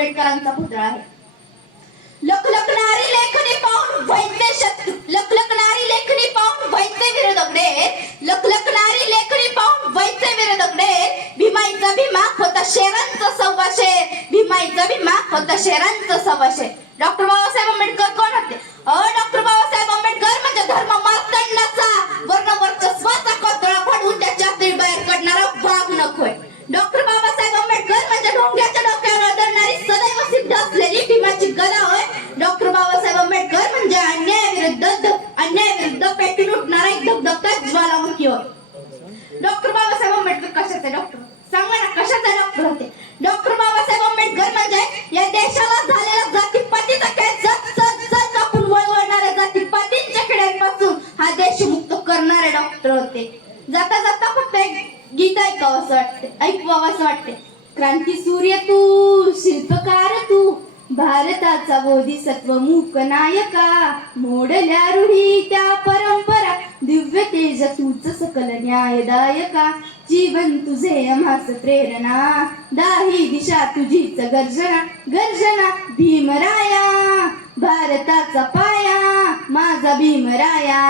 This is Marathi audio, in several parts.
आंबेडकरांचा पुतळा आहे. लखलखणारी लेखणी पाहून लखलखणारी लेखणी पाहून वैद्य विरोधकडे, लखलखणारी लेखणी पाहून वैद्य विरोधकडे, भीमाईचा भीमा होता शेरांचा सव्वाशे, भीमाईचा भीमा होता शेरांचा सव्वाशे. डॉक्टर बाबासाहेब आंबेडकर कोण होते? डॉक्टर बाबासाहेब आंबेडकर म्हणजे धर्म मार्तंडाचा, वर्णवर्चस्वाचा कोतळा फाडून त्याच्या बाहेर काढणारा वाघ नकोय. डॉक्टर बाबासाहेब आंबेडकर म्हणजे ढोंग्याच्या डोक्यावर दळणारी सदैव सिद्ध असलेली भीमाची गदा होय. डॉक्टर बाबासाहेब आंबेडकर म्हणजे अन्यायाविरुद्ध पेटून उठणारा एक धगधगता ज्वालामुखी होय. डॉक्टर बाबासाहेब आंबेडकर कशाचे डॉक्टर? सांगा ना, कशाचे डॉक्टर होते? डॉक्टर बाबासाहेब आंबेडकर म्हणजे या देशाला झालेला जातीपातीचा खेळ जत कापून वळवणाऱ्या जातीपातींच्या खेळांपासून हा देश मुक्त करणारे डॉक्टर होते. जाता जाता फक्त एक गीत ऐकवावं वाटते. क्रांती सूर्य तू, शिल्पकार तू, भारताचा बोधिसत्व मूक नायका, मोडल्या रूढी त्या परंपरा, दिव्य तेज तूच सकल न्यायदायका, जीवन तुझे आम्हास प्रेरणा, दाही दिशा तुझीच गर्जना, गर्जना भीमराया, भारताचा पाया, माझा भीमराया,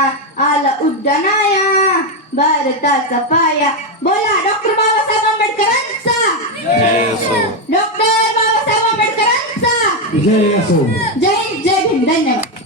आला उड्डाणाया, भारताचा पाया. बोला डॉक्टर बाबासाहेब आंबेडकरांचा, डॉक्टर बाबासाहेब आंबेडकरांचा जय असो. जय जय भीम. धन्यवाद.